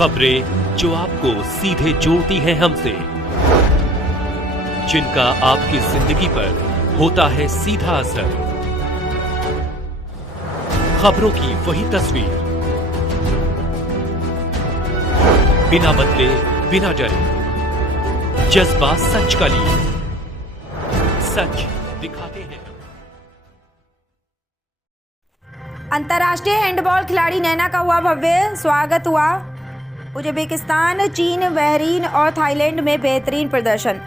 खबरें जो आपको सीधे जोड़ती हैं हमसे, जिनका आपकी जिंदगी पर होता है सीधा असर। खबरों की वही तस्वीर, बिना बदले बिना डरे, जज्बा सच का लिए, सच दिखाते हैं। अंतर्राष्ट्रीय हैंडबॉल खिलाड़ी नैना का हुआ भव्य स्वागत हुआ। उज्बेकिस्तान, चीन, बहरीन और थाईलैंड में बेहतरीन प्रदर्शन।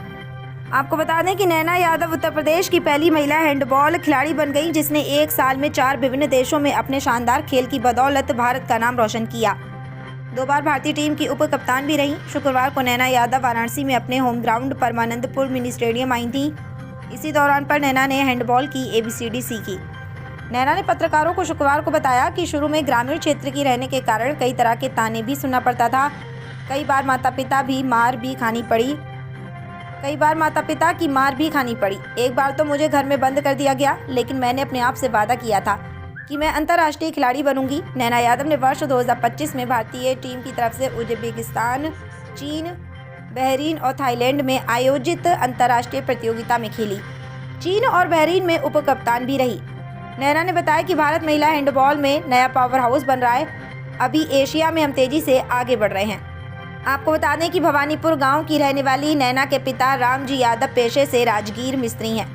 आपको बता दें कि नैना यादव उत्तर प्रदेश की पहली महिला हैंडबॉल खिलाड़ी बन गई, जिसने एक साल में 4 विभिन्न देशों में अपने शानदार खेल की बदौलत भारत का नाम रोशन किया। 2 बार भारतीय टीम की उप कप्तान भी रही। शुक्रवार को नैना यादव वाराणसी में अपने home ground Paramanandpur mini stadium आई थी। इसी दौरान पर नैना ने हैंडबॉल की ABCD सीखी। नैना ने पत्रकारों को शुक्रवार को बताया कि शुरू में ग्रामीण क्षेत्र की रहने के कारण कई तरह के ताने भी सुनना पड़ता था। कई बार माता पिता की मार भी खानी पड़ी। एक बार तो मुझे घर में बंद कर दिया गया, लेकिन मैंने अपने आप से वादा किया था कि मैं अंतर्राष्ट्रीय खिलाड़ी बनूंगी। नैना यादव ने वर्ष 2025 में भारतीय टीम की तरफ से उज्बेकिस्तान, चीन, बहरीन और थाईलैंड में आयोजित अंतर्राष्ट्रीय प्रतियोगिता में खेली। चीन और बहरीन में उप कप्तान भी रही। नैना ने बताया कि भारत महिला हैंडबॉल में नया पावर हाउस बन रहा है। अभी एशिया में हम तेजी से आगे बढ़ रहे हैं। आपको बता दें कि भवानीपुर गांव की रहने वाली नैना के पिता रामजी यादव पेशे से राजगीर मिस्त्री हैं।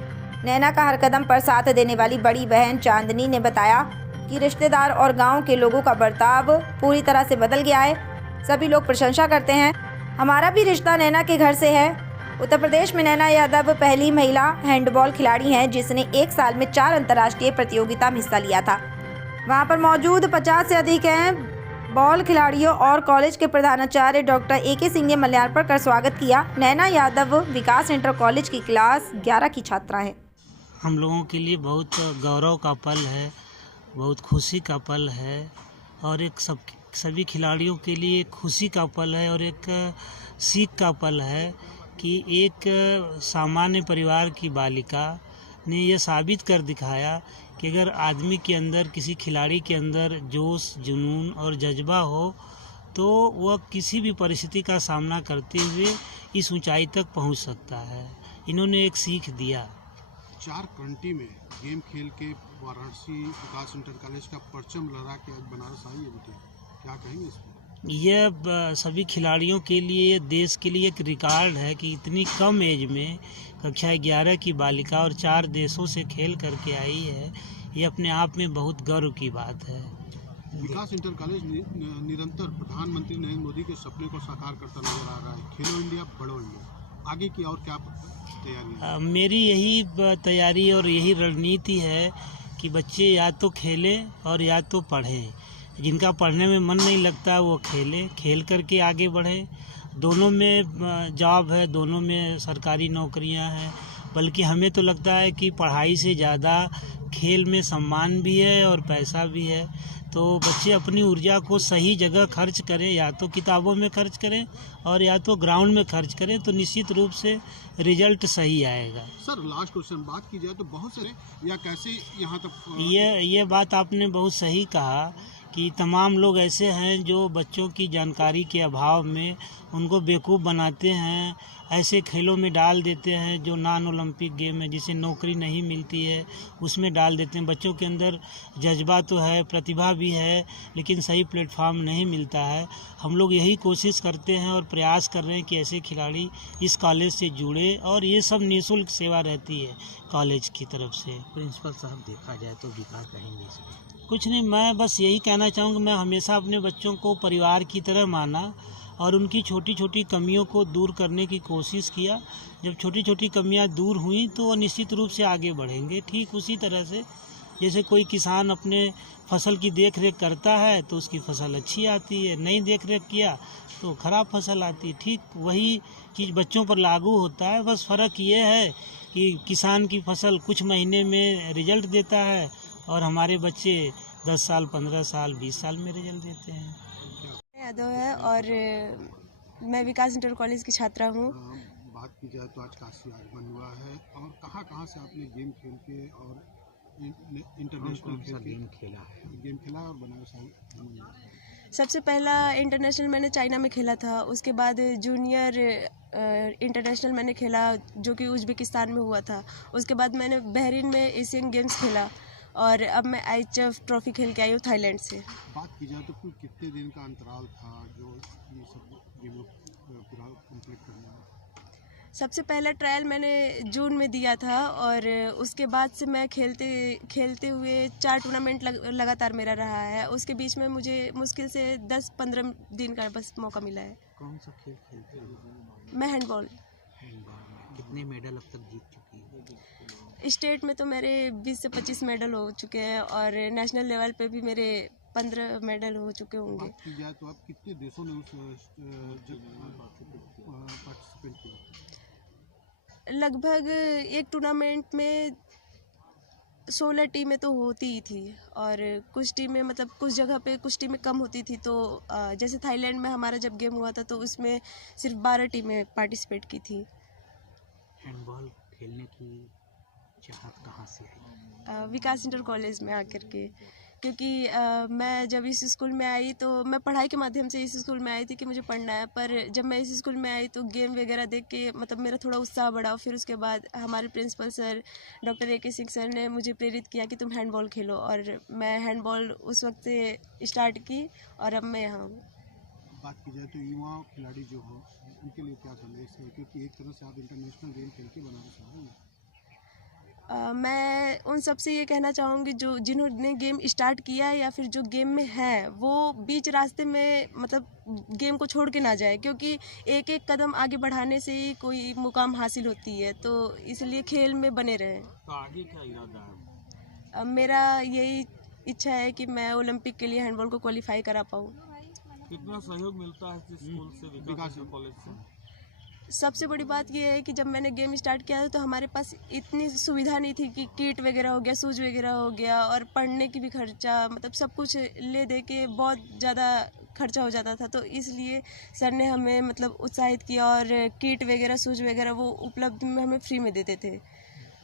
नैना का हर कदम पर साथ देने वाली बड़ी बहन चांदनी ने बताया कि रिश्तेदार और गांव के लोगों का बर्ताव पूरी तरह से बदल गया है। सभी लोग प्रशंसा करते हैं। हमारा भी रिश्ता नैना के घर से है। उत्तर प्रदेश में नैना यादव पहली महिला हैंडबॉल खिलाड़ी हैं, जिसने एक साल में 4 अंतर्राष्ट्रीय प्रतियोगिता में हिस्सा लिया था। वहां पर मौजूद 50 से अधिक हैं बॉल खिलाड़ियों और कॉलेज के प्रधानाचार्य डॉक्टर AK सिंह ने माल्यार्पण कर स्वागत किया। नैना यादव विकास इंटर कॉलेज की क्लास 11 की छात्रा है। हम लोगों के लिए बहुत गौरव का पल है, बहुत खुशी का पल है और एक सभी खिलाड़ियों के लिए खुशी का पल है और एक सीख का पल है कि एक सामान्य परिवार की बालिका ने यह साबित कर दिखाया कि अगर आदमी के अंदर, किसी खिलाड़ी के अंदर जोश, जुनून और जज्बा हो तो वह किसी भी परिस्थिति का सामना करते हुए इस ऊंचाई तक पहुंच सकता है। इन्होंने एक सीख दिया। 4 कंट्री में गेम खेल के वाराणसी विकास इंटर कॉलेज का परचम लहरा के आज बनारस आई है बेटी, क्या कहेंगे इस पर? यह सभी खिलाड़ियों के लिए, देश के लिए एक रिकॉर्ड है कि इतनी कम एज में कक्षा 11 की बालिका और 4 देशों से खेल करके आई है। ये अपने आप में बहुत गर्व की बात है। विकास इंटर कॉलेज निरंतर प्रधानमंत्री नरेंद्र मोदी के सपने को साकार करता नजर आ रहा है। खेलो इंडिया, बढ़ो इंडिया, आगे की और क्या तैयारी है? मेरी यही तैयारी और यही रणनीति है कि बच्चे या तो खेलें और या तो पढ़ें। जिनका पढ़ने में मन नहीं लगता वो खेल करके आगे बढ़े। दोनों में जॉब है, दोनों में सरकारी नौकरियां हैं। बल्कि हमें तो लगता है कि पढ़ाई से ज़्यादा खेल में सम्मान भी है और पैसा भी है। तो बच्चे अपनी ऊर्जा को सही जगह खर्च करें, या तो किताबों में खर्च करें और या तो ग्राउंड में खर्च करें, तो निश्चित रूप से रिजल्ट सही आएगा। सर, लास्ट क्वेश्चन बात की जाए तो बहुत सारे या कैसे यहाँ तक ये बात आपने बहुत सही कहा कि तमाम लोग ऐसे हैं जो बच्चों की जानकारी के अभाव में उनको बेवकूफ़ बनाते हैं, ऐसे खेलों में डाल देते हैं जो नॉन ओलंपिक गेम है, जिसे नौकरी नहीं मिलती है, उसमें डाल देते हैं। बच्चों के अंदर जज्बा तो है, प्रतिभा भी है, लेकिन सही प्लेटफॉर्म नहीं मिलता है। हम लोग यही कोशिश करते हैं और प्रयास कर रहे हैं कि ऐसे खिलाड़ी इस कॉलेज से जुड़े, और ये सब निःशुल्क सेवा रहती है कॉलेज की तरफ से। प्रिंसिपल साहब, देखा जाए तो विकास कहेंगे इसमें? कुछ नहीं, मैं बस यही कहना चाहूँगा, मैं हमेशा अपने बच्चों को परिवार की तरह माना और उनकी छोटी छोटी कमियों को दूर करने की कोशिश किया। जब छोटी छोटी कमियां दूर हुई तो वो निश्चित रूप से आगे बढ़ेंगे। ठीक उसी तरह से जैसे कोई किसान अपने फसल की देख रेख करता है तो उसकी फसल अच्छी आती है, नहीं देख रेख किया तो ख़राब फसल आती है। ठीक वही चीज़ बच्चों पर लागू होता है। बस फ़र्क ये है कि किसान की फसल कुछ महीने में रिजल्ट देता है और हमारे बच्चे 10 साल, 15 साल, 20 साल में रिजल्ट देते हैं। यादव है और मैं विकास इंटर कॉलेज की छात्रा हूँ। बात की जाए तो आज काशी आगमन हुआ है, और कहाँ से आपने गेम खेल के और इंटरनेशनल गेम खेला है? गेम खेला और बनारस सबसे पहला इंटरनेशनल मैंने चाइना में खेला था, उसके बाद जूनियर इंटरनेशनल मैंने खेला जो कि उज़्बेकिस्तान में हुआ था। उसके बाद मैंने बहरीन में एशियन गेम्स खेला और अब मैं IHF ट्रॉफी खेल के आई हूँ थाईलैंड से। बात की जाए तो कुल कितने दिन का अंतराल था जो ये सब गेमों पूरा कंप्लीट करने में? सबसे पहला ट्रायल मैंने जून में दिया था और उसके बाद से मैं खेलते हुए 4 टूर्नामेंट लगातार मेरा रहा है। उसके बीच में मुझे मुश्किल से 10-15 दिन का बस मौका मिला है। कौन सा खेल खेलते हो? मैं हैंडबॉल। कितने मेडल अब तक जीत चुकी है? स्टेट में तो मेरे 20 से 25 मेडल हो चुके हैं और नेशनल लेवल पे भी मेरे 15 मेडल हो चुके होंगे। बात की जाए तो अब कितने देशों ने उस पार्टिसिपेट किया? लगभग एक टूर्नामेंट में 16 टीमें तो होती ही थी और कुछ टीमें मतलब कुछ जगह पे कुछ टीमें कम होती थी। तो जैसे थाईलैंड में हमारा जब गेम हुआ था तो उसमें सिर्फ 12 टीमें पार्टिसिपेट की थी। हैंडबॉल खेलने की चाहत कहाँ से आई? विकास इंटर कॉलेज में आकर के, क्योंकि मैं जब इस स्कूल में आई तो मैं पढ़ाई के माध्यम से इस स्कूल में आई थी कि मुझे पढ़ना है, पर जब मैं इस स्कूल में आई तो गेम वगैरह देख के मतलब मेरा थोड़ा उत्साह बढ़ा। फिर उसके बाद हमारे principal sir doctor AK Singh sir ने मुझे प्रेरित किया कि तुम हैंडबॉल खेलो और मैं हैंडबॉल उस वक्त से स्टार्ट की और अब मैं यहाँ हूँ। बात की जाए तो युवा खिलाड़ी जो हो उनके लिए क्या संदेश है, क्योंकि एक तरह से आप इंटरनेशनल गेम खेल के बनारस आ रहे हैं? मैं उन सबसे ये कहना चाहूँगी जो जिन्होंने गेम स्टार्ट किया है या फिर जो गेम में है वो बीच रास्ते में मतलब गेम को छोड़ के ना जाए, क्योंकि एक एक कदम आगे बढ़ाने से ही कोई मुकाम हासिल होती है। तो इसलिए खेल में बने रहें। तो आगे क्या इरादा है? मेरा यही इच्छा है कि मैं ओलंपिक के लिए हैंडबॉल को क्वालिफाई करा पाऊँ। कितना सहयोग मिलता है इस स्कूल से, विकास कॉलेज से? सबसे बड़ी बात यह है कि जब मैंने गेम स्टार्ट किया था तो हमारे पास इतनी सुविधा नहीं थी कि किट वगैरह हो गया, शूज वगैरह हो गया और पढ़ने की भी खर्चा, मतलब सब कुछ ले दे के बहुत ज़्यादा खर्चा हो जाता था। तो इसलिए सर ने हमें मतलब उत्साहित किया और किट वगैरह शूज वगैरह वो उपलब्ध में हमें फ्री में देते थे।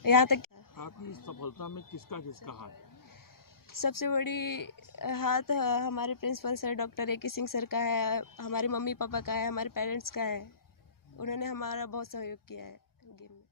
यहाँ तक आपकी इस सफलता में किसका हाथ है? सबसे बड़ी हाथ हमारे principal sir doctor AK Singh sir का है, हमारे मम्मी पापा का है, हमारे पेरेंट्स का है। उन्होंने हमारा बहुत सहयोग किया है गेम में।